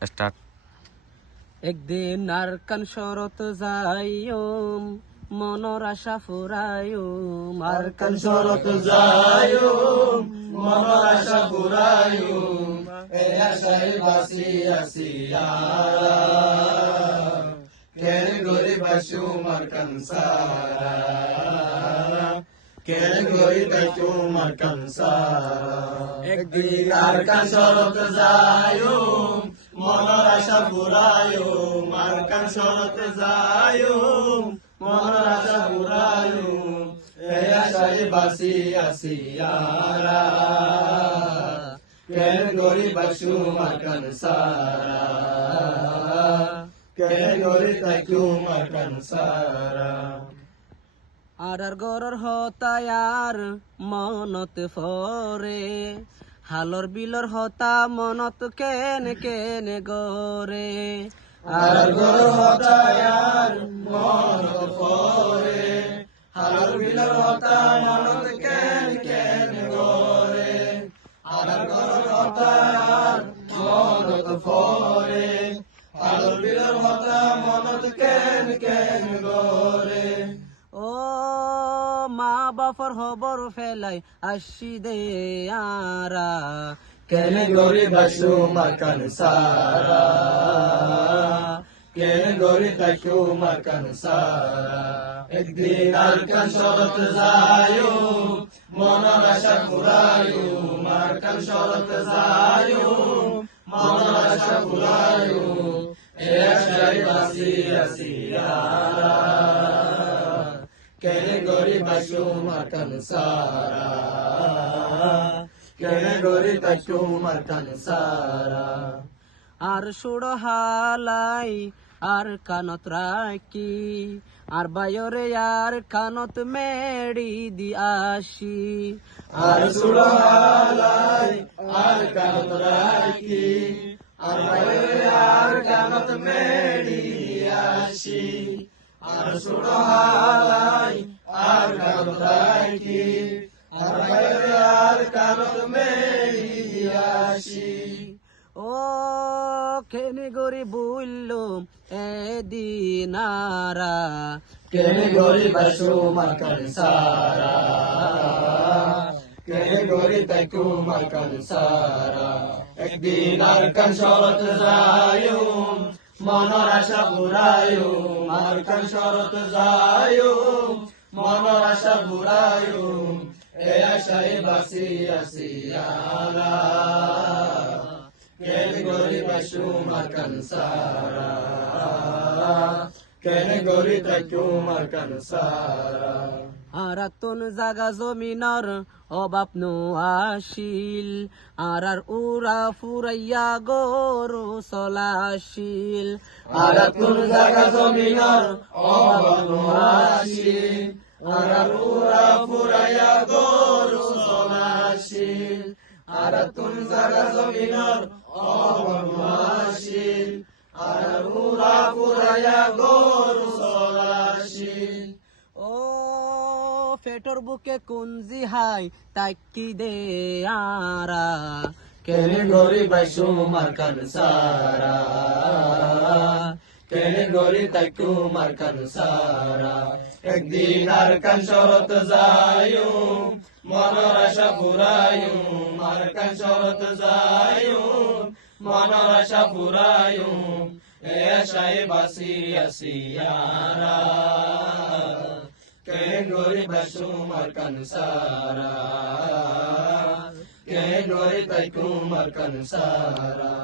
Start. একদিন আর কান শরত যাইম মনর আশা ফুরাইম আর কান শরত যায়ুম মনৰ আশা ফুৰায়ুম এই আশাই বাচি আছিয়া কেৰ গৰি বাচু মাৰ কানসাৰা কেৰ গৰি বাচু মাৰ কানসাৰা একদিন আর কান শরত যায়ুম মনৰ আশা ফুৰায়ুম আর কান শরত যায়ুম মনৰ আশা ফুৰায়ুম এই আশাই বাচি আছিয়ারা কেন গরি বাসু মাকান সারা কেন গরি তাইকু মাকান সারা আর গরর হতায়ার মনত ফরে হালর বিলর হতা মনত কেন কেন গরে আর গর হতায়ার মনত পরে হালর বিলর হতা মনত কেন কেন গরে আর গর হতায়ার মনত পরে হালর বিলর হতা মনত কেন কেন গরে ও মা বাপর হবর ফেলাই আসি দে আরা কেন গরি বাসু মাকান সারা কেন গরি তাইকু মাকান সারা একদিন আর কান শরত যায়ুম মনৰ আশা ফুৰায়ুম আর কান শরত যায়ুম মনৰ আশা ফুৰায়ুম এই আশাই বাচি আছিয়ারা কেন গরি বাসু মাকান সারা কেন গরি তাইকু মাকান সারা আর সুড় হালাই আর কানত রাখি আর বায়রে আর কানত মেড়ি দি আসি আর সুড়ালাই আর কানত রাখি আর বাইরে আর কানত মেড়ি আসি আর সুড়ালাই আর কানত রাখি আর বাইরে আর কানত মেড়ি আসি ও কেনে গরি বুইলুম এদিনারা কেন গরি বাসু মাকান সারা কেন গরি তাইকু মাকান সারা একদিন আর কান শরত যায়ুম মনৰ আশা ফুৰায়ুম আর কান শরত যায়ুম মনৰ আশা ফুৰায়ুম এই আশাই বাচি আছিয়ারা কেন গরি বাসু মাকান সারা কেন গরি তাইকু মাকান সারা আর তুন জাগা জমিনর অবাপ নো আসিল আর উরা ফুরাইয়া গরু চলাশিল আর তুন জাগা জমিনর অভাব আসিল আর পুরা ফুরাইয়া গরু চলাশিল আর তুন জাগা জমিনর অভাব আসিল আর পুরা ফুরাইয়া গরু চলাশিল ও ফেটর বুকে কুঞ্জি হাই তাকি দে আরা কেন গরি বাইসু মারকান সারা কেন গরি তাইকু মারকান সারা একদিন আর কান শরত যায়ুম মনৰ আশা ফুৰায়ুম আর কান শরত যায়ুম মনৰ আশা ফুৰায়ুম এই আশাই বাচি আছিয়ারা কেন গরি বাসু মারকান সারা কেন গরি তাইকু মারকান সারা